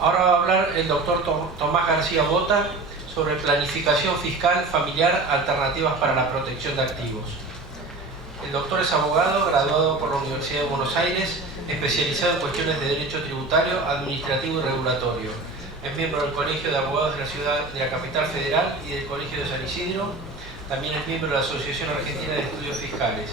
Ahora va a hablar el doctor Tomás García Bota sobre planificación fiscal familiar, alternativas para la protección de activos. El doctor es abogado, graduado por la Universidad de Buenos Aires, especializado en cuestiones de derecho tributario, administrativo y regulatorio. Es miembro del Colegio de Abogados de la Ciudad de la Capital Federal y del Colegio de San Isidro. También es miembro de la Asociación Argentina de Estudios Fiscales.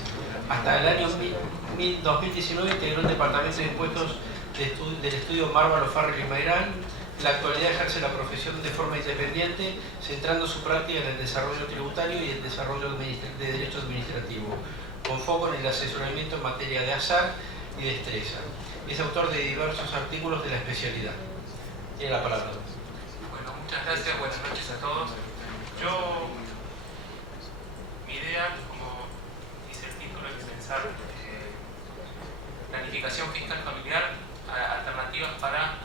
Hasta el año 2019 integró el Departamento de Impuestos del estudio Mármol, O'Farrell y Mayrán. En la actualidad ejerce la profesión de forma independiente, centrando su práctica en el desarrollo tributario y el desarrollo de derecho administrativo, con foco en el asesoramiento en materia de azar y destreza. Es autor de diversos artículos de la especialidad. Tiene la palabra. Bueno, muchas gracias, buenas noches a todos. Mi idea, como dice el título, es pensar planificación fiscal familiar, alternativas para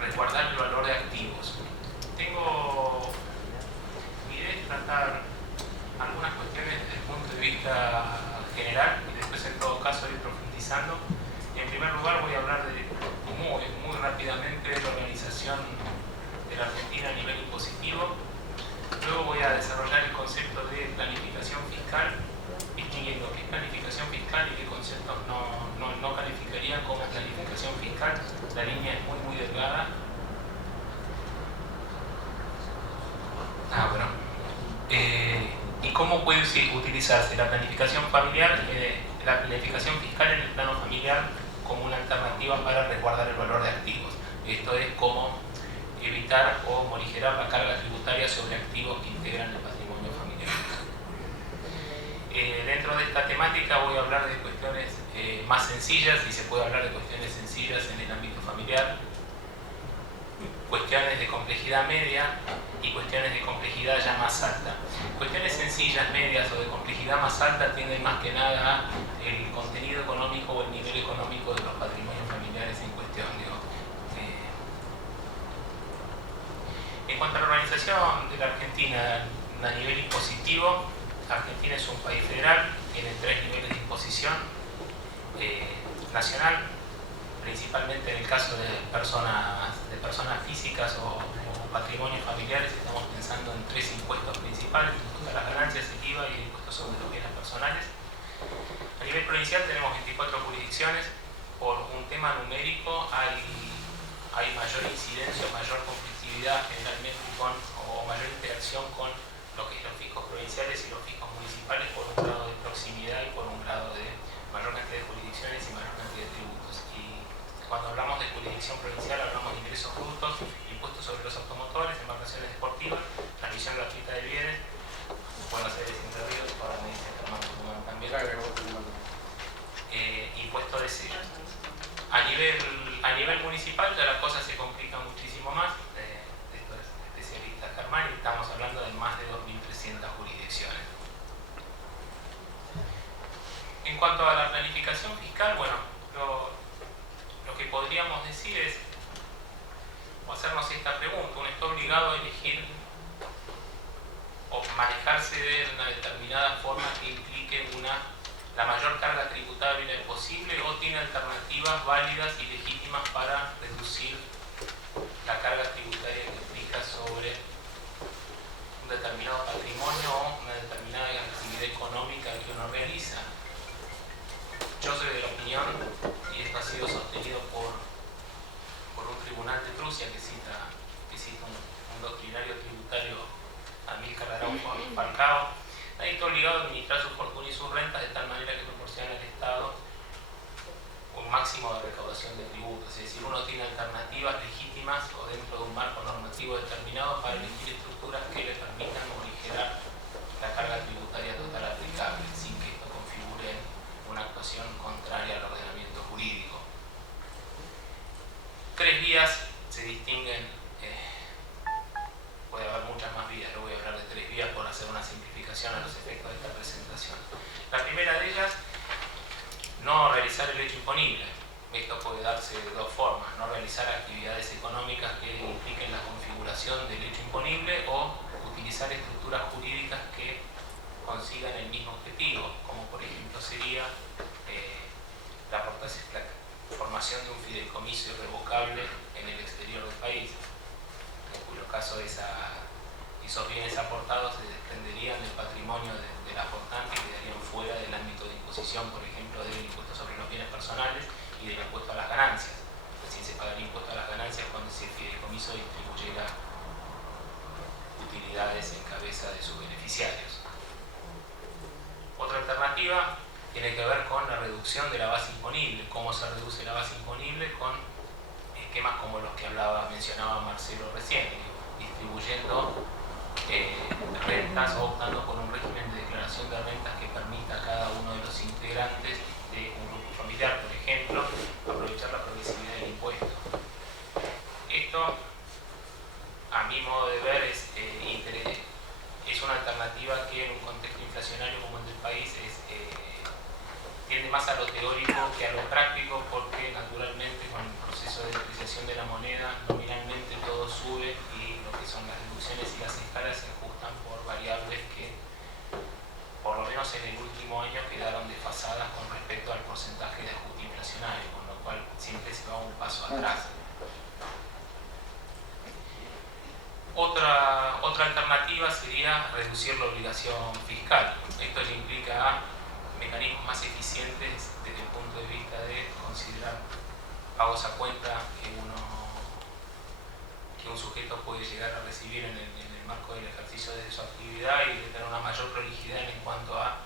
resguardar el valor de activos. Mi idea es tratar algunas cuestiones desde el punto de vista general y después en todo caso ir profundizando. Y en primer lugar voy a hablar muy rápidamente de la organización de la Argentina a nivel impositivo. Luego voy a desarrollar el concepto de planificación fiscal, distinguiendo qué es planificación fiscal y qué conceptos no calificarían como planificación fiscal. La línea es muy delgada. ¿Y cómo puede utilizarse la planificación familiar, la planificación fiscal en el plano familiar como una alternativa para resguardar el valor de activos? Esto es cómo evitar o morigerar la carga tributaria sobre activos que integran el patrimonio familiar. Dentro de esta temática voy a hablar de cuestiones más sencillas, y se puede hablar de cuestiones sencillas en el ámbito familiar, cuestiones de complejidad media y cuestiones de complejidad ya más alta. Cuestiones sencillas, medias o de complejidad más alta tienden más que nada el contenido económico o el nivel económico de los patrimonios familiares en cuestión. En cuanto a la organización de la Argentina a nivel impositivo, Argentina es un país federal, tiene 3 niveles de imposición nacional, principalmente en el caso de personas físicas o patrimonios familiares. Estamos pensando en 3 impuestos principales: el impuesto a las ganancias, el IVA y el impuesto sobre los bienes personales. A nivel provincial tenemos 24 jurisdicciones. Por un tema numérico hay mayor incidencia, mayor conflictividad generalmente o mayor interacción con lo que es los fiscos provinciales y los fiscos municipales, por un grado de proximidad y por un grado de mayor cantidad de jurisdicciones y mayor cantidad de tributos. Y cuando hablamos de jurisdicción provincial hablamos de ingresos brutos, impuestos sobre los automotores, embarcaciones deportivas, transmisión gratuita de bienes, Buenos Aires, Entre Ríos, ahora me dice Germán Tucumán también, impuesto de sellos. A nivel municipal ya la cosa se complica muchísimo más. Esto es especialista Germán, y estamos hablando de más de 2.300 jurisdicciones. En cuanto a la planificación fiscal, bueno, lo que podríamos decir es, o hacernos esta pregunta: ¿uno está obligado a elegir o manejarse de una determinada forma que implique la mayor carga tributaria posible, o tiene alternativas válidas y legítimas para reducir la carga tributaria que implica sobre un determinado patrimonio o una determinada actividad económica que uno realiza? Yo soy de la opinión, y esto ha sido sostenido por un tribunal de Prusia que cita un doctrinario tributario, Amílcar Araujo Falcao: nadie está obligado a administrar su fortuna y sus rentas de tal manera que proporcione al Estado un máximo de recaudación de tributos. Es decir, uno tiene alternativas legítimas o dentro de un marco normativo determinado para elegir estructuras que le permitan morigerar la carga tributaria total aplicable, sin que esto configure una actuación contraria al ordenamiento jurídico. 3 vías se distinguen, puede haber muchas más vías, yo voy a hablar de 3 vías por hacer una simplificación a los efectos de esta presentación. La primera de ellas, no realizar el hecho imponible. Esto puede darse de 2 formas: no realizar actividades económicas que impliquen la configuración del hecho imponible, o utilizar estructuras jurídicas que consigan el mismo objetivo, como por ejemplo sería la formación de un fideicomiso fideicomiso irrevocable en el exterior del país, en cuyo caso esos bienes aportados se desprenderían del patrimonio del aportante y quedarían fuera del ámbito de imposición, por ejemplo, del impuesto sobre los bienes personales y del impuesto a las ganancias. Recién se pagaría impuesto a las ganancias cuando ese fideicomiso distribuyera utilidades en cabeza de sus beneficiarios. Otra alternativa tiene que ver con la reducción de la base imponible. ¿Cómo se reduce la base imponible? Con esquemas como los que mencionaba Marcelo recién, distribuyendo rentas o optando por un régimen de declaración de rentas que permita a cada uno de los integrantes de un grupo familiar, por ejemplo, aprovechar la progresividad del impuesto. Esto, a mi modo de ver, es una alternativa que en un contexto inflacionario como el del país tiende más a lo teórico que a lo práctico, porque naturalmente con el proceso de depreciación de la moneda nominalmente todo sube y lo que son las reducciones y las escalas se ajustan por variables que por lo menos en el último año quedaron desfasadas con respecto al porcentaje de ajuste inflacionario, con lo cual siempre se va un paso atrás. Otra alternativa sería reducir la obligación fiscal. Esto le implica mecanismos más eficientes desde el punto de vista de considerar pagos a cuenta que un sujeto puede llegar a recibir en el marco del ejercicio de su actividad y de tener una mayor prolijidad en cuanto a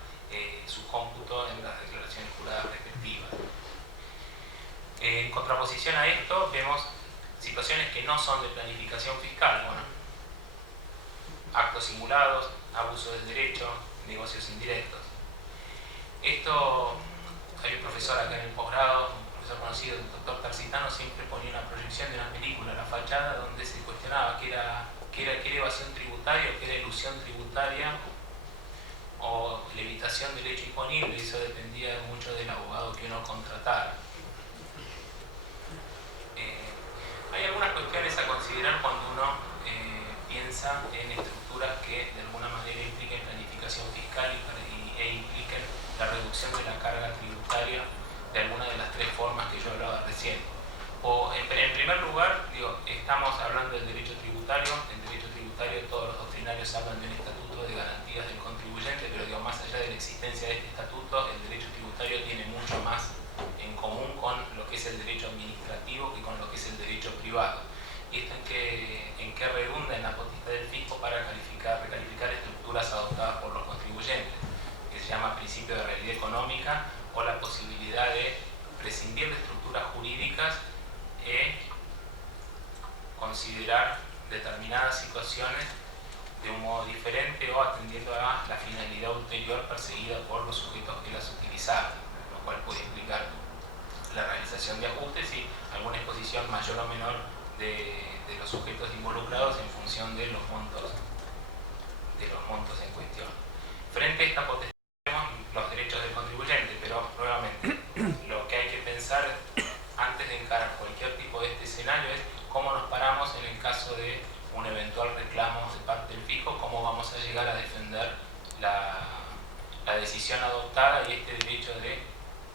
su cómputo en las declaraciones juradas respectivas. En contraposición a esto, vemos situaciones que no son de planificación fiscal. Bueno, actos simulados, abuso del derecho, negocios indirectos. Esto, hay un profesor acá en el posgrado, un profesor conocido, el doctor Tarsitano, siempre ponía una proyección de una película, La Fachada, donde se cuestionaba qué era evasión tributaria o qué era ilusión tributaria o levitación del hecho imponible, y eso dependía mucho del abogado que uno contratara. Hay algunas cuestiones a considerar cuando uno piensa en estructuras que de alguna manera impliquen planificación fiscal e impliquen la reducción de la carga tributaria de alguna de las tres formas que yo hablaba recién. En primer lugar, estamos hablando del derecho tributario. En derecho tributario todos los doctrinarios hablan de un estatuto de garantías del contribuyente, pero más allá de la existencia de este estatuto, el derecho tributario tiene mucho más en común con lo que es el derecho administrativo que con lo que es el derecho privado. ¿Y esto en qué redunda? En la potestad del fisco para recalificar estructuras adoptadas por los contribuyentes, que se llama principio de realidad económica, o la posibilidad de prescindir de estructuras jurídicas e considerar determinadas situaciones de un modo diferente o atendiendo a la finalidad ulterior perseguida por los sujetos que las utilizaron, lo cual puede implicar la realización de ajustes y alguna exposición mayor o menor de los sujetos involucrados en función de los montos en cuestión. Frente a esta potestad tenemos los derechos del contribuyente, pero nuevamente lo que hay que pensar antes de encarar cualquier tipo de este escenario es cómo nos paramos en el caso de un eventual reclamo de parte del fisco, cómo vamos a llegar a defender la decisión adoptada y este derecho de,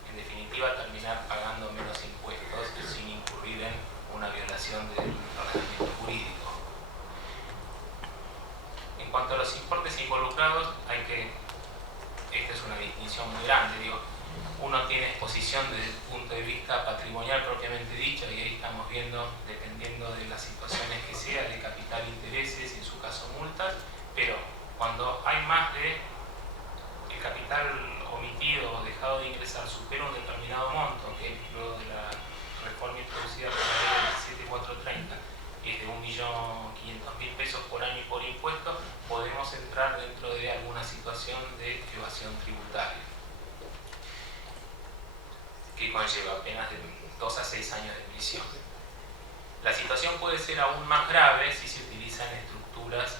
en definitiva, terminar pagando menos impuestos sin incurrir en una violación del ordenamiento jurídico. En cuanto a los importes involucrados, esta es una distinción muy grande, uno tiene exposición desde el punto de vista patrimonial propiamente dicho, y ahí estamos viendo, dependiendo de las situaciones que sea, de capital, intereses, y en su caso multas, pero cuando hay más de el capital omitido o dejado de ingresar supera un determinado monto, que luego de la reforma introducida por la ley 17430 es de 1.500.000 pesos por año y por impuesto, podemos entrar dentro de alguna situación de evasión tributaria, que conlleva penas de 2 a 6 años de prisión. La situación puede ser aún más grave si se utilizan estructuras,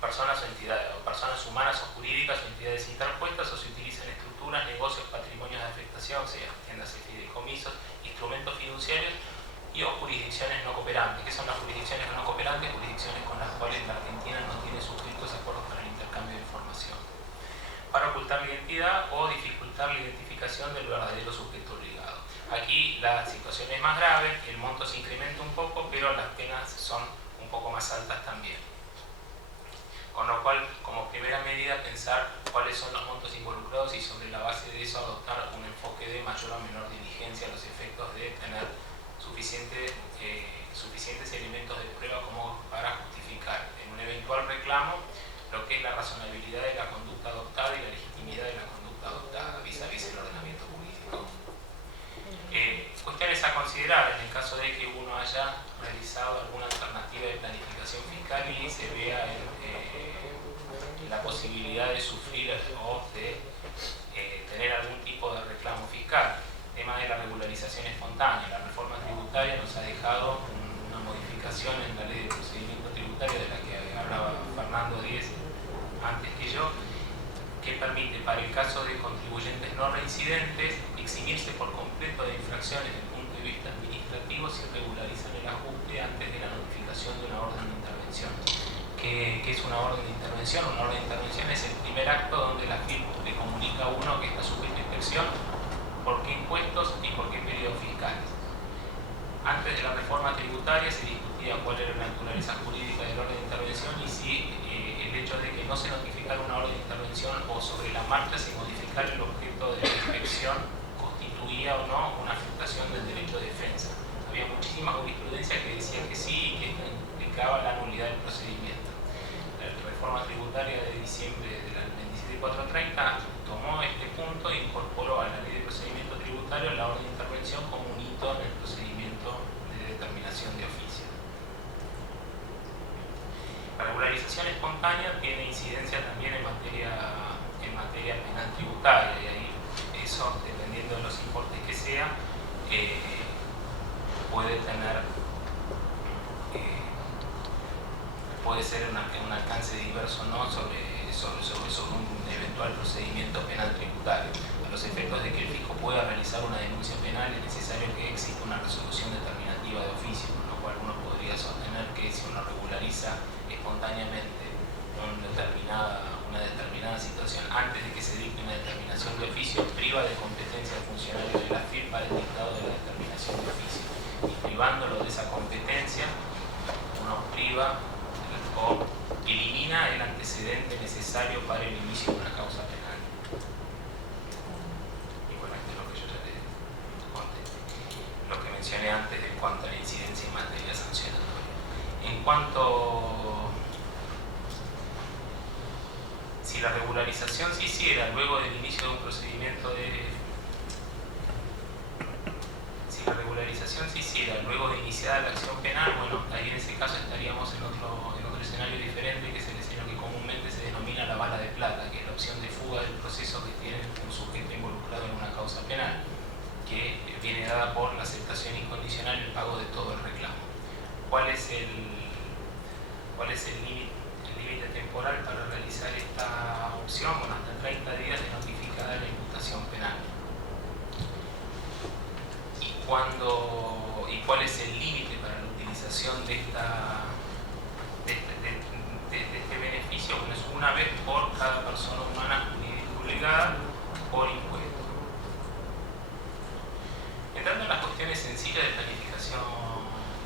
personas o entidades, o personas humanas o jurídicas o entidades interpuestas, o se utilizan estructuras, negocios, patrimonios de afectación, sea tiendas y fideicomisos, instrumentos fiduciarios y o jurisdicciones no cooperantes. ¿Qué son las jurisdicciones no cooperantes? Jurisdicciones con las cuales la Argentina no tiene suscritos acuerdos para el intercambio de información, para ocultar la identidad o dificultar la identificación del verdadero sujeto obligado. Aquí la situación es más grave, el monto se incrementa un poco, pero las penas son un poco más altas también. Con lo cual, como primera medida, pensar cuáles son los montos involucrados y sobre la base de eso adoptar un enfoque de mayor o menor diligencia a los efectos de tener suficientes elementos de prueba como para justificar en un eventual reclamo lo que es la razonabilidad de la conducta adoptada y la legitimidad de la conducta adoptada vis-a-vis el ordenamiento jurídico. Cuestiones a considerar en el caso de que uno haya realizado alguna alternativa de planificación fiscal y se vea en la posibilidad de sufrir o de tener algún tipo de reclamo fiscal. El tema de la regularización espontánea. La reforma tributaria nos ha dejado una modificación en la ley de procedimiento tributario de la que hablaba Fernando Díez antes que yo, que permite para el caso de contribuyentes no reincidentes eximirse por completo de infracciones desde el punto de vista administrativo si regularizan el ajuste antes de la notificación de una orden de intervención. ¿Qué es una orden de intervención? Una orden de intervención es el primer acto donde la FIP le comunica a uno que está sujeto a inspección por qué impuestos y por qué periodos fiscales. Antes de la reforma tributaria se discutía cuál era la naturaleza jurídica del orden de intervención y si el hecho de que no se notificara una orden de intervención o sobre la marcha se modificara el objeto de la inspección constituía o no una afectación del derecho de defensa. Había muchísima jurisprudencia que decía que sí y que esto implicaba la nulidad del procedimiento. La reforma tributaria de diciembre del 27430 tomó este punto e incorporó a la ley de procedimiento tributario la orden de intervención como un hito en el procedimiento de determinación de oficio. La regularización espontánea tiene incidencia también en materia penal tributaria y ahí eso, dependiendo de los importes que sea, puede ser un alcance diverso, ¿no?, sobre un eventual procedimiento penal tributario. A los efectos de que el fisco pueda realizar una denuncia penal es necesario que exista una resolución determinativa de oficio, con lo cual uno podría sostener que si uno regulariza espontáneamente una determinada situación antes de que se dicte una determinación de oficio, priva de competencia al funcionario de la FIP para el dictado de la determinación de oficio. Y privándolo de esa competencia, uno priva o elimina el antecedente necesario para el inicio de una causa penal. Y bueno, esto es lo que yo ya le conté. Lo que mencioné antes en cuanto a la incidencia en materia sancionatoria. En cuanto si la regularización se hiciera luego del inicio de un procedimiento luego de iniciada la acción penal, bueno, ahí en ese caso estaríamos en otro escenario diferente, que es el escenario que comúnmente se denomina la bala de plata, que es la opción de fuga del proceso que tiene un sujeto involucrado en una causa penal, que viene dada por la aceptación incondicional y el pago de todo el reclamo. ¿Cuál es el límite temporal para realizar esta opción? Bueno, hasta 30 días de notificada la imputación penal. ¿Y cuál es el límite para la utilización de este beneficio? Bueno, es una vez por cada persona humana jurídica obligada por impuesto. Entrando en las cuestiones sencillas de planificación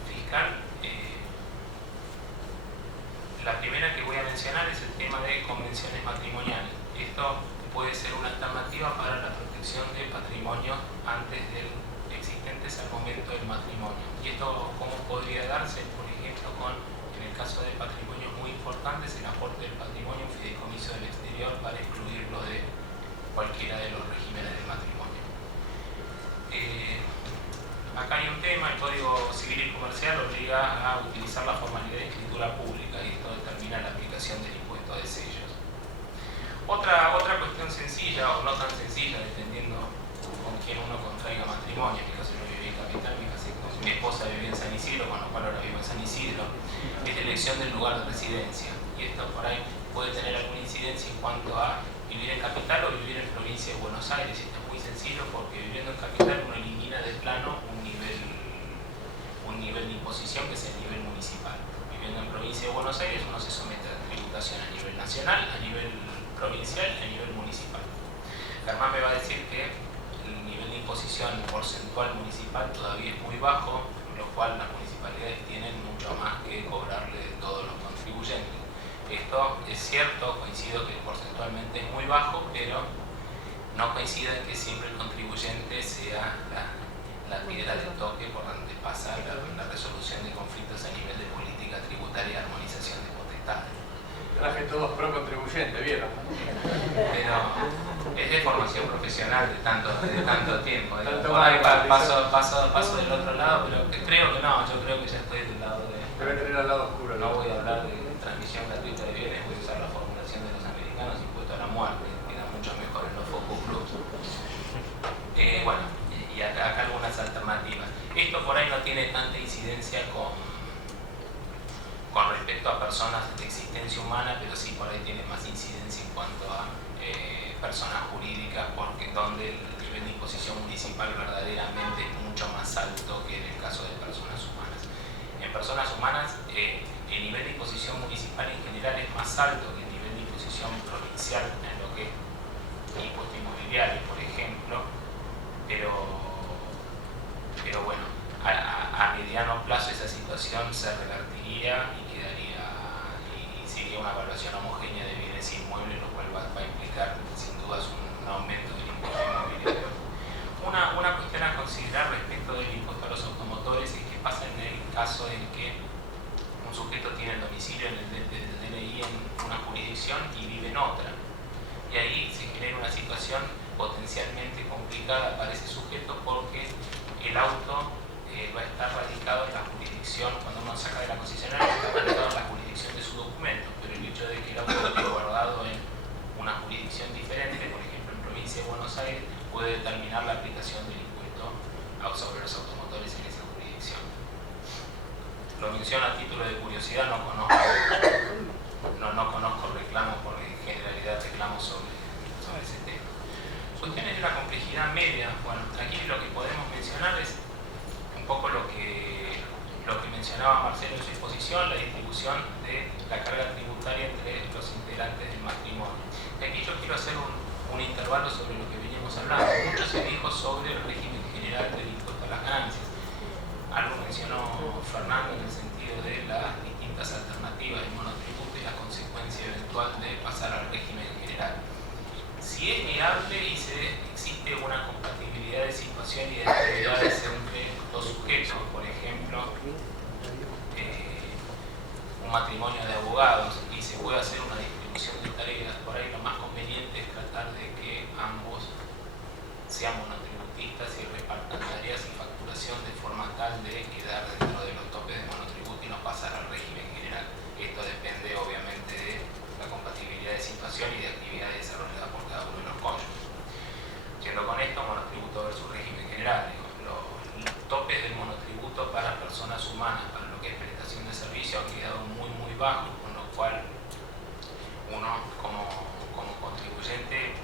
fiscal, la primera que voy a mencionar es el tema de convenciones matrimoniales. Esto puede ser una alternativa para la protección de patrimonio antes del existentes al momento del matrimonio. ¿Y esto cómo podría darse? Por ejemplo, en el caso de patrimonios muy importantes, el aporte del patrimonio, un fideicomiso del exterior para excluirlo de cualquiera de los regímenes del matrimonio. Acá hay un tema: el Código Civil y Comercial obliga a utilizar la formalidad de escritura pública y esto determina la aplicación del impuesto de sellos. Otra cuestión sencilla o no tan sencilla, dependiendo con quién uno contraiga matrimonio. En mi caso yo viví en Capital, mi esposa vivía en San Isidro, con lo cual ahora vivo en San Isidro, es la elección del lugar de residencia. Y esto por ahí puede tener alguna incidencia en cuanto a vivir en Capital o vivir en provincia de Buenos Aires. Y esto es muy sencillo porque viviendo en Capital uno elimina de plano un nivel de imposición que es el nivel municipal. Viviendo en provincia de Buenos Aires uno se somete a tributación a nivel nacional, a nivel provincial y a nivel municipal. Germán me va a decir que el nivel de imposición porcentual municipal todavía es muy bajo, por lo cual las municipalidades tienen mucho más que cobrarle de todos los contribuyentes. Esto es cierto, coincido que porcentualmente es muy bajo, pero no coincide en que siempre el contribuyente sea la piedra de toque por donde pasa la resolución de conflictos a nivel de política tributaria y armonización de potestades. Traje todos pro contribuyente, ¿vieron? Pero es de formación profesional de tanto tiempo. Tanto Por ahí mal, paso del otro lado, pero creo que no, yo creo que ya estoy del lado de... Debe tener al lado oscuro. No voy a hablar de transmisión gratuita de bienes, voy a usar la formulación de los americanos, impuesto a la muerte, queda mucho mejor en los focus groups. Bueno, y acá algunas alternativas. Esto por ahí no tiene tanta incidencia con respecto a personas de existencia humana, pero sí por ahí tiene más incidencia en cuanto a personas jurídicas, porque donde el nivel de imposición municipal verdaderamente es mucho más alto que en el caso de personas humanas. En personas humanas el nivel de imposición municipal en general es más alto que el nivel de imposición provincial en lo que es impuesto inmobiliario, por ejemplo, pero bueno, a mediano plazo esa situación se revertiría y sería una evaluación homogénea de bienes inmuebles, lo cual va a implicar sin dudas un aumento del impuesto inmobiliario. Una cuestión a considerar respecto del impuesto a los automotores es que pasa en el caso en que un sujeto tiene el domicilio en el DNI en una jurisdicción y vive en otra. Y ahí se genera una situación potencialmente complicada para ese sujeto porque el auto va a estar radicado en la jurisdicción, cuando uno saca de la concesionaria, está radicado en la jurisdicción de su documento, pero el hecho de que el auto esté guardado en una jurisdicción diferente, por ejemplo en provincia de Buenos Aires, puede determinar la aplicación del impuesto sobre los automotores en esa jurisdicción. Lo menciono a título de curiosidad, no conozco reclamos, por generalidad reclamos sobre ese tema. Cuestiones de la complejidad media, bueno, aquí lo que podemos mencionar es un poco lo que mencionaba Marcelo en su exposición, la distribución de la carga tributaria entre los integrantes del matrimonio. Y aquí yo quiero hacer un intervalo sobre lo que veníamos hablando. Mucho se dijo sobre el régimen general del impuesto a las ganancias. Algo mencionó Fernando en el sentido de las distintas alternativas del monotributo y la consecuencia eventual de pasar al régimen general. Si es viable y existe una compatibilidad de situación y de actividades entre dos sujetos, por ejemplo, un matrimonio de abogados, y se puede hacer una distribución de tareas, por ahí lo más conveniente es tratar de que ambos sean monotributistas y repartan tareas y facturación de forma tal de quedar dentro de los topes de monotributo y no pasar al régimen general. Esto depende obviamente de la compatibilidad de situación y de actividades desarrolladas por cada uno de los cónyuges. Siendo con esto, monotributo versus régimen general. Los topes del monotributo para personas humanas, para lo que es prestación de servicio, han quedado muy bajos, con lo cual uno como contribuyente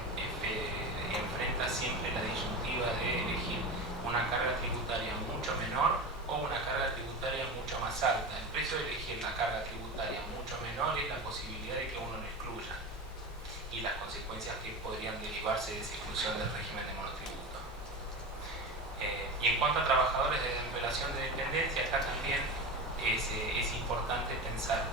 enfrenta siempre la disyuntiva de elegir una carga tributaria mucho menor o una carga tributaria mucho más alta. El precio de elegir la carga tributaria mucho menor es la posibilidad de que uno lo excluya y las consecuencias que podrían derivarse de esa exclusión del régimen de monotributo. Y en cuanto a trabajadores en relación de dependencia, acá también es importante pensar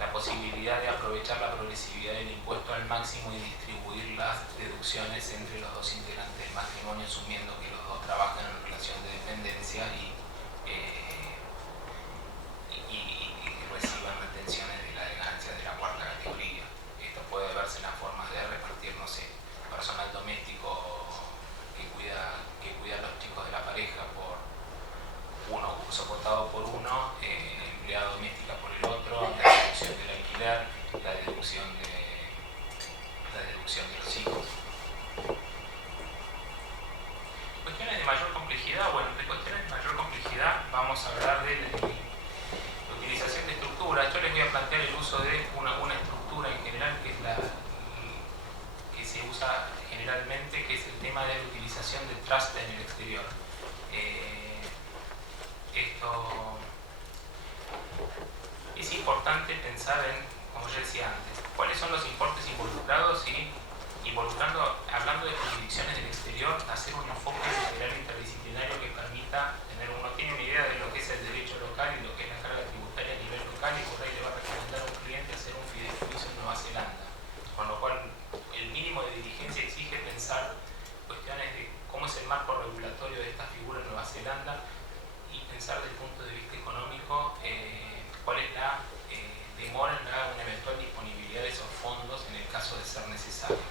la posibilidad de aprovechar la progresividad del impuesto al máximo y distribuir las deducciones entre los dos integrantes del matrimonio, asumiendo que los dos trabajan en relación de dependencia y reciban retenciones de la ganancia de la cuarta categoría. Esto puede verse en la forma de repartir, no sé, personal doméstico que cuida a los chicos de la pareja por uno, soportado por uno, empleada doméstica por el otro, la deducción del alquiler, la deducción de los hijos. Cuestiones de mayor complejidad, bueno, de cuestiones de mayor complejidad vamos a hablar de la utilización de estructuras. Yo les voy a plantear el uso de una estructura en general que es que se usa generalmente, que es el tema de la utilización de trust en el exterior. Esto es importante pensar en, como yo decía antes, cuáles son los importes involucrados y hablando de jurisdicciones del exterior. exterior, hacer un enfoque integral interdisciplinario que permita tener, uno tiene una idea de lo que es el derecho local y lo que es la carga tributaria a nivel local, y por ahí le va a recomendar a un cliente hacer un fideicomiso en Nueva Zelanda, con lo cual el mínimo de diligencia exige pensar cuestiones de cómo es el marco regulatorio de esta figura en Nueva Zelanda y pensar desde el punto de vista económico cuál es la demora en una eventual disponibilidad de esos fondos en el caso de ser necesario.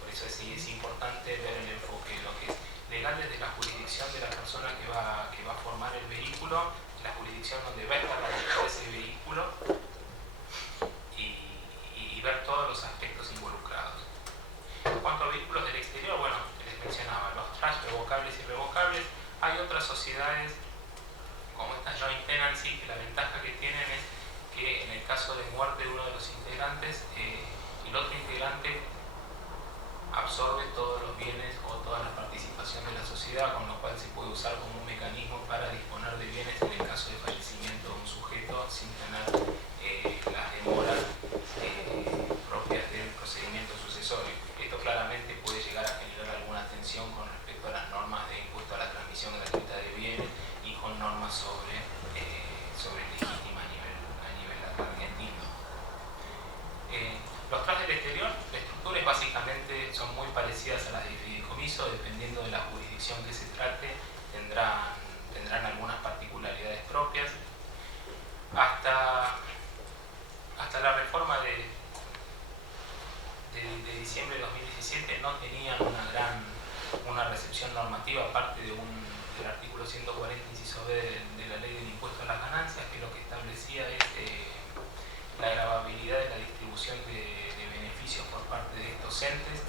Por eso es importante ver el enfoque de lo que es legal desde la jurisdicción de la persona que va a formar el vehículo, la jurisdicción donde va a estar radicado ese vehículo y ver todos los aspectos involucrados. En cuanto a vehículos del exterior, bueno, les mencionaba los trusts revocables y irrevocables. Hay otras sociedades como esta joint tenancy, que la ventaja que tienen es que en el caso de muerte de uno de los integrantes, el otro integrante absorbe todos los bienes o toda la participación de la sociedad, con lo cual se puede usar como un mecanismo para disponer de bienes en el caso de fallecimiento de un sujeto sin tener las demoras propias del procedimiento sucesorio. Esto claramente puede llegar a generar alguna tensión con respecto a las normas de impuesto a la transmisión gratuita de bienes y con normas sobre legítima a nivel argentino. Los trusts del exterior, la estructura básicamente son muy parecidas a las de fideicomiso, dependiendo de la jurisdicción que se trate, tendrán algunas particularidades propias. Hasta la reforma de diciembre de 2017 no tenían una recepción normativa, aparte del artículo 140 inciso B de la ley del impuesto a las ganancias, que lo que establecía es la gravabilidad de la distribución de beneficios por parte de estos entes.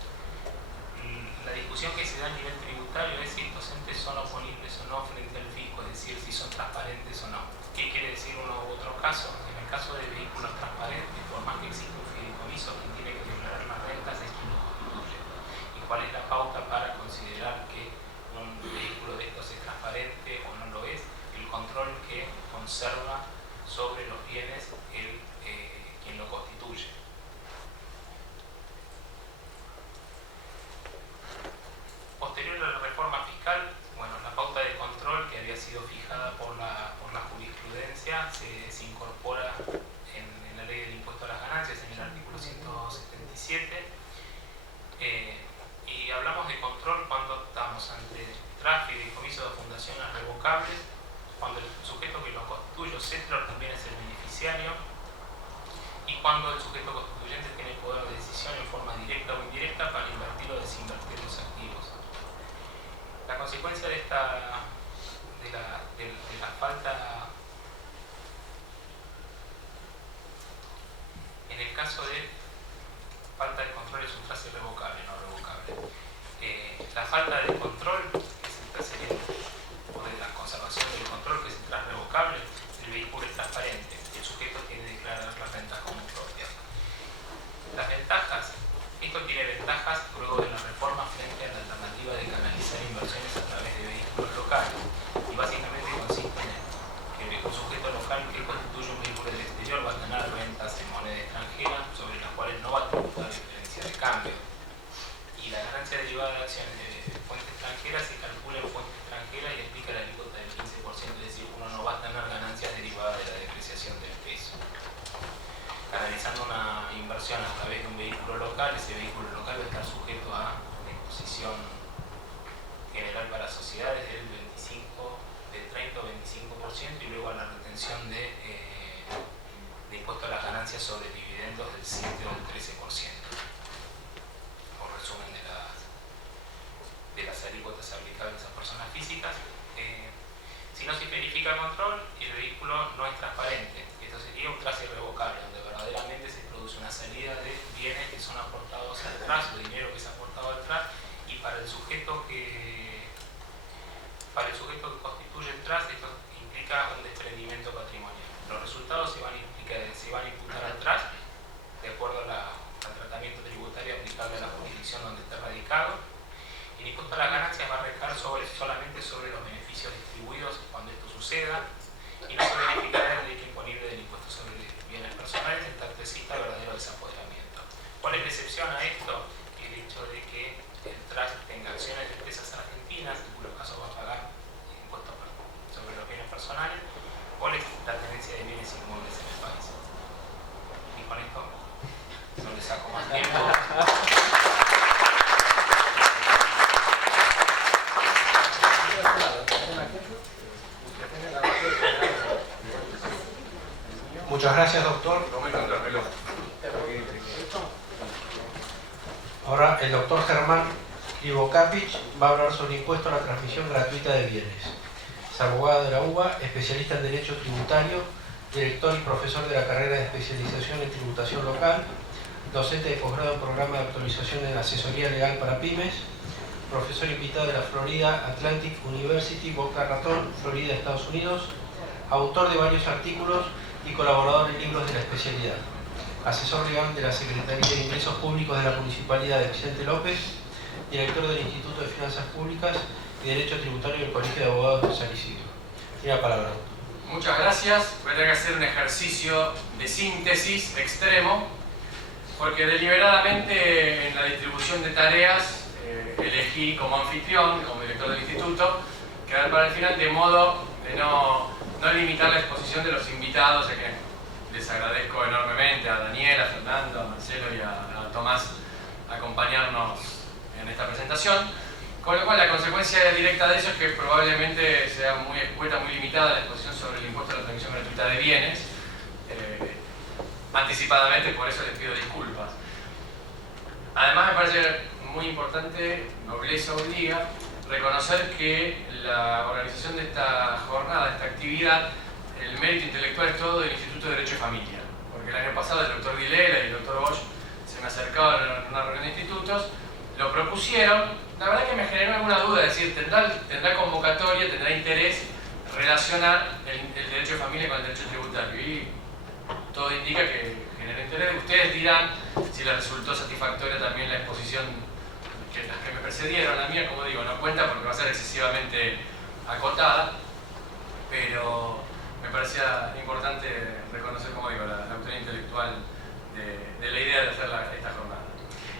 La discusión que se da a nivel tributario es si estos entes son oponibles o no frente al fisco, es decir, si son transparentes o no. ¿Qué quiere decir uno u otro caso? En el caso de vehículos transparentes, por más que exista un fideicomiso, quien tiene que declarar las rentas es quien lo constituye. ¿Y cuál es la pauta para considerar que un vehículo de estos es transparente o no lo es? El control que conserva sobre los bienes quien lo constituye. Posterior a la reforma fiscal, bueno, la pauta de control que había sido fijada por la jurisprudencia se incorpora en la ley del impuesto a las ganancias, en el artículo 177, y hablamos de control cuando estamos ante trust, fideicomiso de fundaciones revocables, cuando el sujeto que lo constituye, Settlor, también es el beneficiario, y cuando el sujeto constituyente tiene poder de decisión en forma directa o indirecta para invertir o desinvertir los activos. La consecuencia de la falta, en el caso de falta de control, es un trust irrevocable, no revocable. La falta de control, que es el trust, o de la conservación del control, que es el trust revocable, el vehículo es transparente, el sujeto tiene que declarar las rentas como propias. Las ventajas, esto tiene ventajas luego de la reforma frente a la alternativa de canalizar inversiones a través de vehículos locales, y básicamente consiste en que un sujeto local que constituye un vehículo del exterior va a tener rentas en moneda extranjera sobre las cuales no va a tributar diferencia de cambio, y la ganancia derivada de acciones de fuente extranjera se calcula en fuente extranjera y aplica la alícuota del 15%, es decir, uno no va a tener ganancias derivadas de la depreciación del peso. Canalizando una inversión a través de un vehículo local, ese vehículo local va a estar sujeto a una imposición general para sociedades del 30 o 25%, y luego a la retención de impuesto a las ganancias sobre dividendos del 7 o del 13%. Por resumen de las alícuotas aplicables a personas físicas. Si no se verifica el control, el vehículo no es transparente. Esto sería un trust irrevocable, donde verdaderamente se produce una salida de bienes que son aportados al trust, o dinero que se ha aportado al trust, y para el sujeto que constituye el trust, esto implica un desprendimiento patrimonial. Los resultados se van a imputar al trust de acuerdo al tratamiento tributario aplicable a la jurisdicción donde esté radicado. El impuesto a las ganancias va a recaer solamente sobre los beneficios distribuidos cuando esto suceda, y no se verificará el derecho imponible del impuesto sobre bienes personales en tanto exista verdadero desapoderamiento. ¿Cuál es la excepción a esto? El hecho de que el trust tenga acciones de empresas Muchas gracias, doctor. Comento contra el reloj. Ahora el doctor Germán Krivokapich va a hablar sobre impuesto a la transmisión gratuita de bienes. Es abogado de la UBA, especialista en Derecho Tributario, director y profesor de la carrera de especialización en tributación local, docente de posgrado en programa de actualización en asesoría legal para pymes, profesor invitado de la Florida Atlantic University, Boca Raton, Florida, Estados Unidos, autor de varios artículos y colaborador en libros de la especialidad, asesor legal de la Secretaría de Ingresos Públicos de la Municipalidad de Vicente López, director del Instituto de Finanzas Públicas y Derecho Tributario del Colegio de Abogados de San Isidro. Tiene la palabra. Muchas gracias. Voy a tener que hacer un ejercicio de síntesis extremo, porque deliberadamente en la distribución de tareas elegí como anfitrión, como director del instituto, quedar para el final, de modo de no limitar la exposición de los invitados, a quienes les agradezco enormemente, a Daniela, a Fernando, a Marcelo y a Tomás, acompañarnos en esta presentación. Con lo cual la consecuencia directa de eso es que probablemente sea muy escueta, muy limitada la exposición sobre el impuesto a la transmisión gratuita de bienes. Anticipadamente, por eso les pido disculpas. Además me parece muy importante, nobleza obliga, reconocer que la organización de esta jornada, de esta actividad, el mérito intelectual es todo del Instituto de Derecho y Familia. Porque el año pasado el doctor Vilela y el doctor Bosch se me acercaron en una reunión de institutos, lo propusieron. La verdad que me generó alguna duda, es decir, tendrá convocatoria, tendrá interés relacionar el derecho de familia con el derecho tributario. Y todo indica que genera interés. Ustedes dirán si les resultó satisfactoria también la exposición que las que me precedieron. La mía, como digo, no cuenta porque va a ser excesivamente acotada, pero me parecía importante reconocer, como digo, la autoría intelectual de la idea de hacer esta jornada.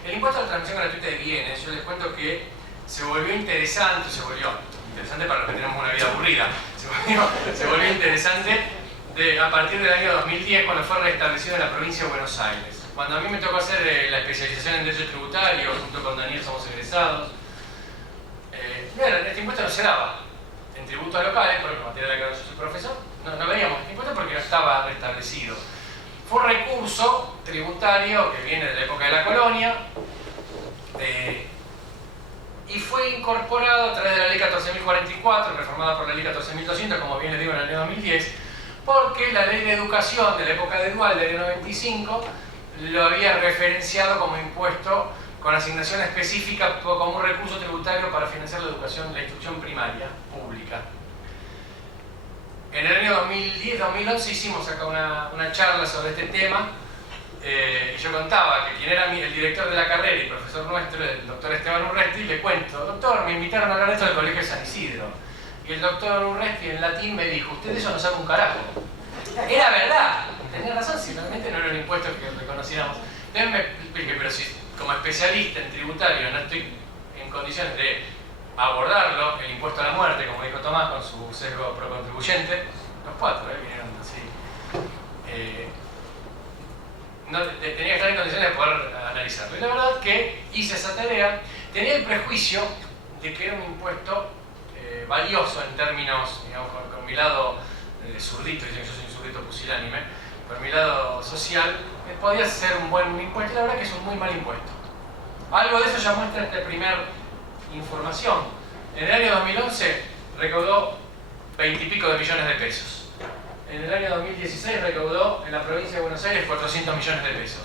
El impuesto a la transmisión gratuita de bienes, yo les cuento que se volvió interesante para los que tenemos una vida aburrida, se volvió interesante a partir del año 2010, cuando fue restablecido en la provincia de Buenos Aires. Cuando a mí me tocó hacer la especialización en Derecho Tributario, junto con Daniel somos egresados, este impuesto no se daba en tributos locales, por ejemplo, materia de la que yo soy profesor, no veíamos este impuesto porque no estaba restablecido. Fue un recurso tributario que viene de la época de la colonia y fue incorporado a través de la Ley 14.044, reformada por la Ley 14.200, como bien les digo, en el año 2010, porque la Ley de Educación de la época de Dual, del año 95, lo había referenciado como impuesto con asignación específica como un recurso tributario para financiar la educación, la instrucción primaria pública. En el año 2010-2011 hicimos acá una charla sobre este tema y yo contaba que quien era el director de la carrera y profesor nuestro, el doctor Esteban Urresti, le cuento: doctor, me invitaron a hablar de esto del Colegio de San Isidro. Y el doctor Urresti en latín me dijo: usted de eso no sabe un carajo. Era verdad, tenía razón, si realmente no era un impuesto que reconociéramos. Entonces me expliqué, pero si como especialista en tributario no estoy en condiciones de abordarlo, el impuesto a la muerte, como dijo Tomás, con su sesgo procontribuyente, los cuatro vinieron así. Tenía que estar en condiciones de poder analizarlo. Y la verdad que hice esa tarea, tenía el prejuicio de que era un impuesto valioso en términos, digamos, con mi lado zurdito, yo soy un zurdito pusilánime, por mi lado social, podía ser un buen impuesto, y la verdad que es un muy mal impuesto. Algo de eso ya muestra esta primera información. En el año 2011 recaudó 20 y pico de millones de pesos. En el año 2016 recaudó en la provincia de Buenos Aires 400 millones de pesos.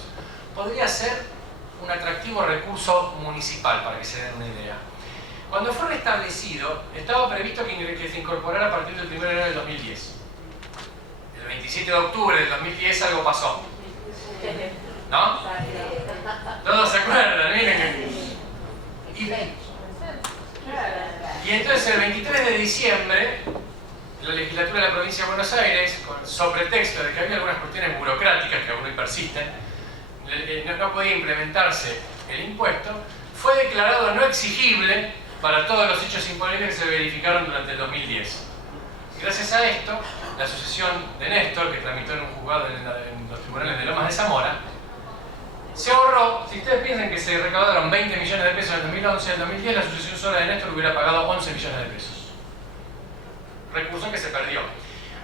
Podría ser un atractivo recurso municipal, para que se den una idea. Cuando fue restablecido, estaba previsto que se incorporara a partir del 1 de enero del 2010. El 27 de octubre del 2010 algo pasó. ¿No? ¿Todos se acuerdan? Miren. Y entonces el 23 de diciembre, la legislatura de la provincia de Buenos Aires, sobre pretexto de que había algunas cuestiones burocráticas que aún hoy persisten, no podía implementarse el impuesto, fue declarado no exigible para todos los hechos imponibles que se verificaron durante el 2010. Gracias a esto, la asociación de Néstor, que tramitó en un juzgado en los tribunales de Lomas de Zamora, se ahorró. Si ustedes piensan que se recaudaron 20 millones de pesos en el 2011, en el 2010 la asociación sola de Néstor hubiera pagado 11 millones de pesos. Recurso que se perdió.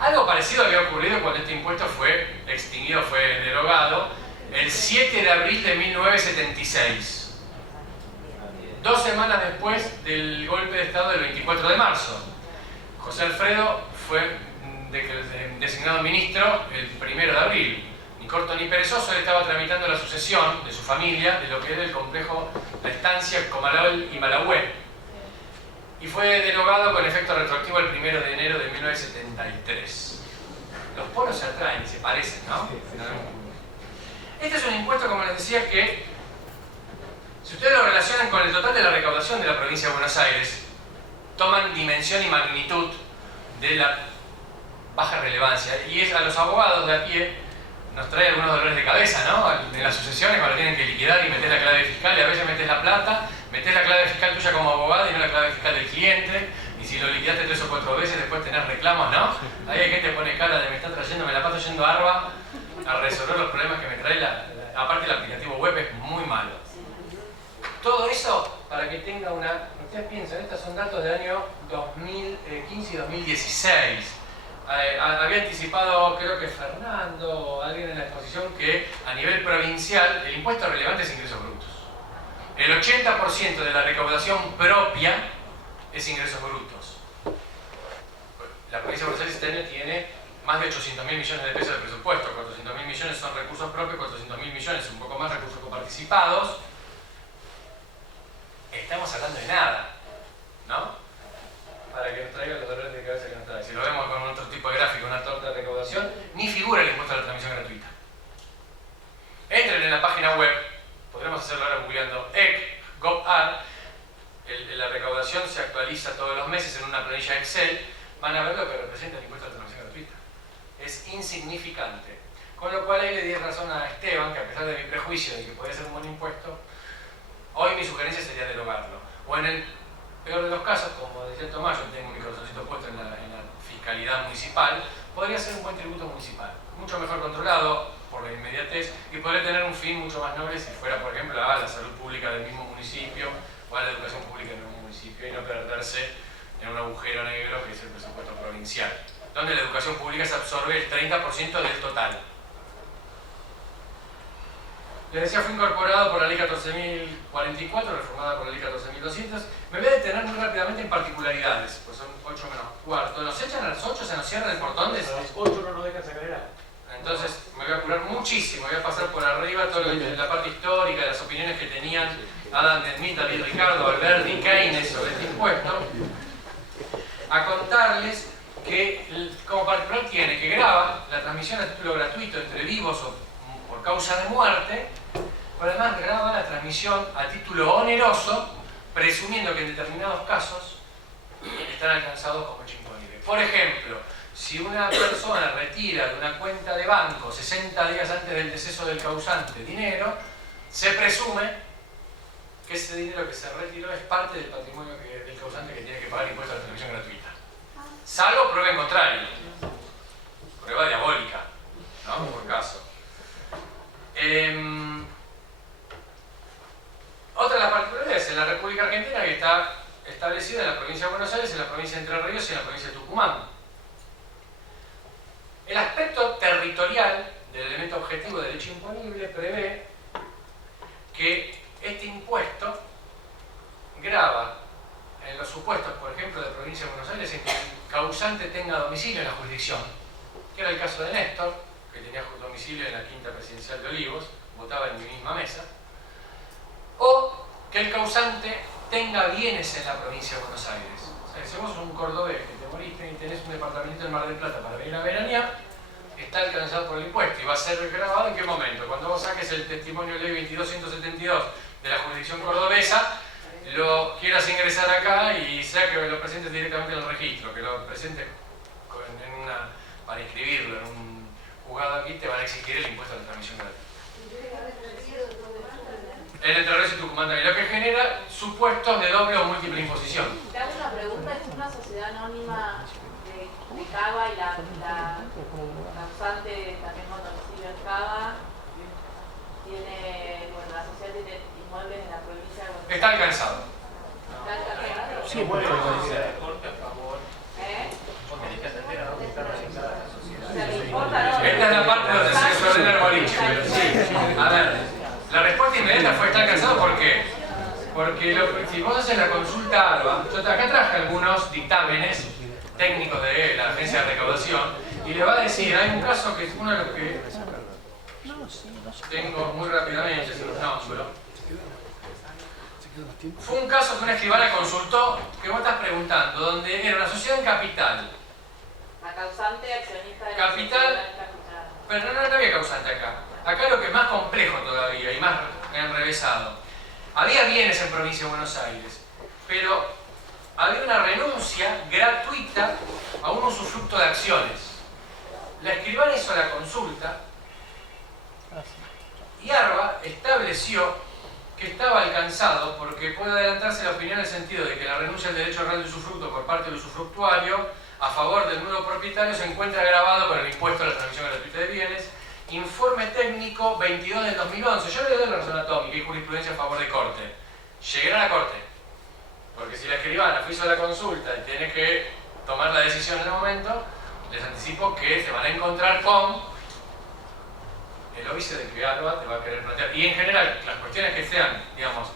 Algo parecido había ocurrido cuando este impuesto fue extinguido, fue derogado, el 7 de abril de 1976. 2 semanas después del golpe de Estado del 24 de marzo. José Alfredo fue designado ministro el 1 de abril. Ni corto ni perezoso, él estaba tramitando la sucesión de su familia de lo que era el complejo La Estancia, Comalol y Malagüe. Y fue derogado con efecto retroactivo el 1 de enero de 1973. Los polos se atraen y se parecen, ¿no? Este es un impuesto, como les decía, que si ustedes lo relacionan con el total de la recaudación de la provincia de Buenos Aires, toman dimensión y magnitud de la baja relevancia. Y es a los abogados de a pie nos trae algunos dolores de cabeza, ¿no? En las sucesiones, cuando tienen que liquidar y meter la clave fiscal, y a veces metes la plata, metes la clave fiscal tuya como abogado y no la clave fiscal del cliente, y si lo liquidaste 3 o 4 veces, después tenés reclamos, ¿no? Ahí hay gente que pone cara de me están trayendo, me la paso yendo a Arba a resolver los problemas que me trae aparte el aplicativo web es muy malo. Todo eso, para que tenga una... Ustedes piensan, estos son datos del año 2015 y 2016. Había anticipado, creo que Fernando o alguien en la exposición, que a nivel provincial el impuesto relevante es ingresos brutos. El 80% de la recaudación propia es ingresos brutos. La provincia de Buenos Aires este año tiene más de 800.000 millones de pesos de presupuesto. 400.000 millones son recursos propios, 400.000 millones, un poco más recursos coparticipados. Estamos hablando de nada, ¿no? Para que nos traiga los dolores de cabeza que nos trae. Si lo vemos con otro tipo de gráfico, una torta de recaudación, ni figura el impuesto a la transmisión gratuita. Entren en la página web, podremos hacerlo ahora googleando EC.gov.ar. La recaudación se actualiza todos los meses en una planilla Excel. Van a ver lo que representa el impuesto a la transmisión gratuita. Es insignificante. Con lo cual ahí le di razón a Esteban, que a pesar de mi prejuicio de que podría ser un buen impuesto, hoy mi sugerencia sería derogarlo. O en el peor de los casos, como decía Tomás, yo tengo mi corazoncito puesto en la fiscalidad municipal, podría ser un buen tributo municipal, mucho mejor controlado por la inmediatez y podría tener un fin mucho más noble si fuera, por ejemplo, a la salud pública del mismo municipio o a la educación pública del mismo municipio y no perderse en un agujero negro que es el presupuesto provincial, donde la educación pública se absorbe el 30% del total. Les decía, fue incorporado por la Ley 14.044, reformada por la Ley 14.200. Me voy a detener muy rápidamente en particularidades, pues son 8 menos cuarto. ¿Nos echan a las 8? ¿Se nos cierra el portón? A las 8 no nos dejan sacar el agua. Entonces me voy a apurar muchísimo, voy a pasar por arriba toda la parte histórica, las opiniones que tenían Adam Smith, David Ricardo, Alberti, Keynes sobre este impuesto, a contarles que como particular tiene que graba la transmisión a título gratuito entre vivos o por causa de muerte, pero además graba la transmisión a título oneroso, presumiendo que en determinados casos están alcanzados como hecho imponible. Por ejemplo, si una persona retira de una cuenta de banco 60 días antes del deceso del causante dinero, se presume que ese dinero que se retiró es parte del patrimonio del causante que tiene que pagar impuestos a la transmisión gratuita. Salvo prueba en contrario. Prueba diabólica, ¿no? Por caso. Otra de las particularidades en la República Argentina, que está establecida en la provincia de Buenos Aires, en la provincia de Entre Ríos y en la provincia de Tucumán. El aspecto territorial del elemento objetivo del hecho imponible prevé que este impuesto grava en los supuestos, por ejemplo, de la provincia de Buenos Aires, en que el causante tenga domicilio en la jurisdicción, que era el caso de Néstor, que tenía domicilio en la Quinta Presidencial de Olivos, votaba en mi misma mesa, o que el causante tenga bienes en la provincia de Buenos Aires. O sea, si vos sos un cordobés que te moriste y tenés un departamento en Mar del Plata para venir a veranear, está alcanzado por el impuesto y va a ser grabado ¿en qué momento? Cuando vos saques el testimonio de ley 22.172 de la jurisdicción cordobesa, lo quieras ingresar acá y sea que lo presentes directamente en el registro, que lo presentes para inscribirlo en un juzgado aquí, te van a exigir el impuesto de la transmisión gratuita. En Entre Ríos y Tucumán también, lo que genera supuestos de doble o múltiple imposición. Te hago una pregunta, es una sociedad anónima de Cava y la causante también con domicilio en Cava tiene, bueno, la sociedad tiene inmuebles en la provincia de Buenos Aires. Está alcanzado. ¿Está alcanzado? Sí, bueno, corte a favor. ¿Eh? Porque hay que atender a dónde está registrada. sea, le importa, ¿no? Esta es la parte donde se desordena el boliche, pero sí. A ver, la respuesta inmediata fue estar cansado, ¿por qué? Porque si vos haces la consulta ARBA, yo acá traje algunos dictámenes técnicos de la agencia de recaudación y le va a decir, hay un caso que es uno de los que tengo muy rápidamente, se los nombro. Fue un caso que una escribana consultó, que vos estás preguntando, donde era una sociedad en capital. La causante accionista de Capital, pero no había causante acá. Acá lo que es más complejo todavía y más enrevesado. Había bienes en provincia de Buenos Aires, pero había una renuncia gratuita a un usufructo de acciones. La escribana hizo la consulta y ARBA estableció que estaba alcanzado, porque puede adelantarse la opinión en el sentido de que la renuncia al derecho real de usufructo por parte del usufructuario a favor del nuevo propietario se encuentra grabado con el impuesto a la transmisión gratuita de bienes. Informe técnico 22 del 2011. Yo le doy la razón atómica y jurisprudencia a favor de corte. Llegué a la corte. Porque si la escribana hizo la consulta y tiene que tomar la decisión en el momento, les anticipo que se van a encontrar con el óbice de que ARBA te va a querer plantear. Y en general, las cuestiones que sean, digamos,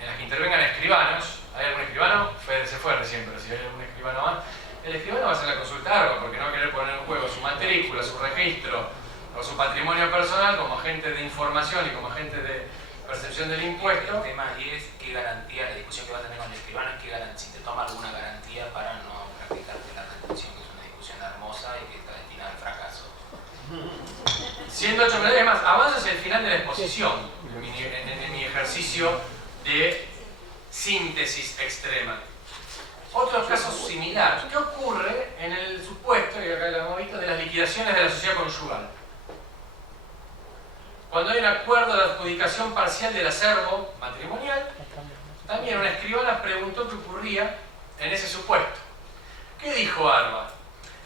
en las que intervengan escribanos, ¿hay algún escribano? Se fue recién, pero si hay algún escribano más, el escribano va a hacer la consulta a ARBA porque no va a querer poner en juego su matrícula, su registro o su patrimonio personal como agente de información y como agente de percepción del impuesto. El tema ahí es qué garantía, la discusión que va a tener con el escribano es si te toma alguna garantía para no practicarte la retención, que es una discusión hermosa y que está destinada al fracaso. 108 minutos, es más, avanza hacia el final de la exposición en mi ejercicio de síntesis extrema. Otro caso similar, ¿qué ocurre en el supuesto, y acá lo hemos visto, de las liquidaciones de la sociedad conyugal? Cuando hay un acuerdo de adjudicación parcial del acervo matrimonial, también una escribana preguntó qué ocurría en ese supuesto. ¿Qué dijo ARBA?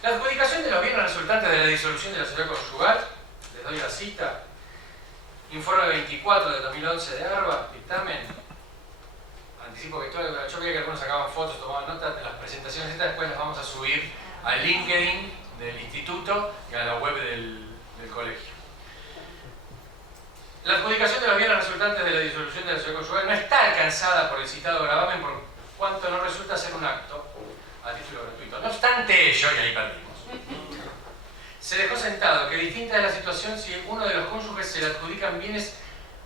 La adjudicación de los bienes resultantes de la disolución de la sociedad conyugal, les doy la cita, informe 24 de 2011 de ARBA, dictamen. Anticipo que yo veía que algunos sacaban fotos, tomaban notas de las presentaciones estas, después las vamos a subir al LinkedIn del instituto y a la web del colegio. La adjudicación de los bienes resultantes de la disolución de la sociedad conyugal no está alcanzada por el citado gravamen por cuanto no resulta ser un acto a título gratuito. No obstante ello, y ahí perdimos, se dejó sentado que distinta es la situación si uno de los cónyuges se le adjudican bienes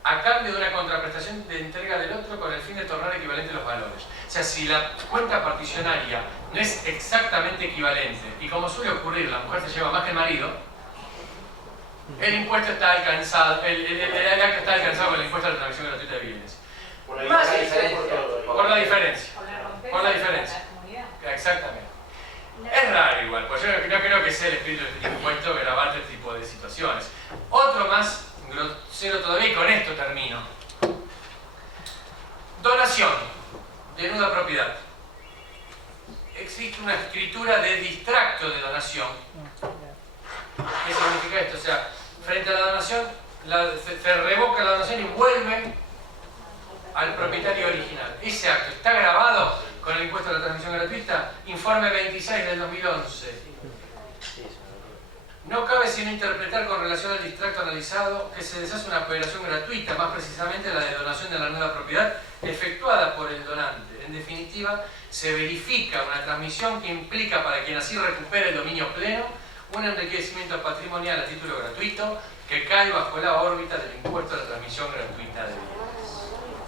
a cambio de una contraprestación de entrega del otro con el fin de tornar equivalentes los valores. O sea, si la cuenta particionaria no es exactamente equivalente, y como suele ocurrir, la mujer se lleva más que el marido, el impuesto está alcanzado, el acto está alcanzado con el impuesto a la transmisión gratuita de bienes. Por la Más diferencia. por la diferencia. Por la diferencia. de la comunidad. Exactamente. Es raro igual, pues yo no creo que sea el espíritu del impuesto grabarte este tipo de situaciones. Otro más grosero todavía, y con esto termino. Donación de nuda propiedad. Existe una escritura de distracto de donación. ¿Qué significa esto? O sea, frente a la donación, se revoca la donación y vuelve al propietario original. Ese acto está grabado con el impuesto a la transmisión gratuita, informe 26 del 2011. No cabe sino interpretar con relación al distracto analizado que se deshace una operación gratuita, más precisamente la de donación de la nueva propiedad efectuada por el donante. En definitiva, se verifica una transmisión que implica para quien así recupere el dominio pleno un enriquecimiento patrimonial a título gratuito que cae bajo la órbita del impuesto a la transmisión gratuita de bienes.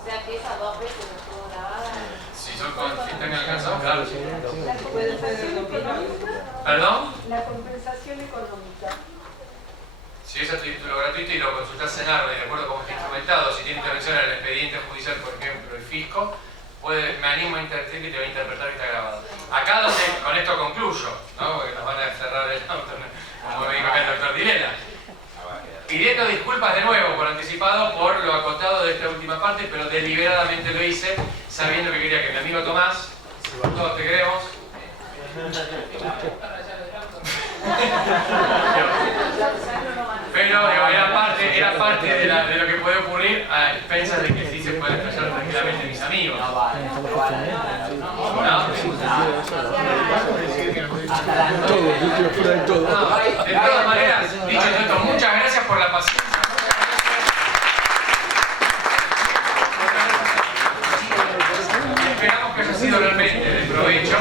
O sea que esas dos veces estuvo grabada. Si están alcanzados, claro. La compensación económica. ¿Perdón? La compensación económica. Si es a título gratuito y lo consultas en ARBA y de acuerdo con cómo está instrumentado, si tiene intervención en el expediente judicial, por ejemplo, el fisco, me animo a interpretar que te va a interpretar que está grabado. Acá donde, con esto concluyo, ¿no? Porque nos van a cerrar el auto, como me dijo acá el doctor Dilela. Pidiendo disculpas de nuevo por anticipado por lo acotado de esta última parte, pero deliberadamente lo hice sabiendo que quería que mi amigo Tomás, todos te queremos, pero era parte de lo que puede ocurrir a expensas de que sí se pueden expresar tranquilamente mis amigos. amigos. No vale, no vale. De todas maneras, dicho esto, muchas gracias por la paciencia. Esperamos que haya sido realmente de provecho.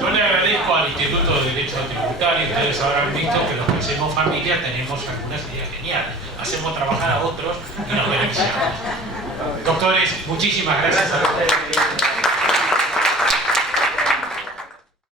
Yo le agradezco al Instituto de Derecho Tributario. Ustedes habrán visto que los que hacemos familia tenemos algunas ideas geniales. Hacemos trabajar a otros y nos beneficiamos. Doctores, muchísimas gracias a ustedes.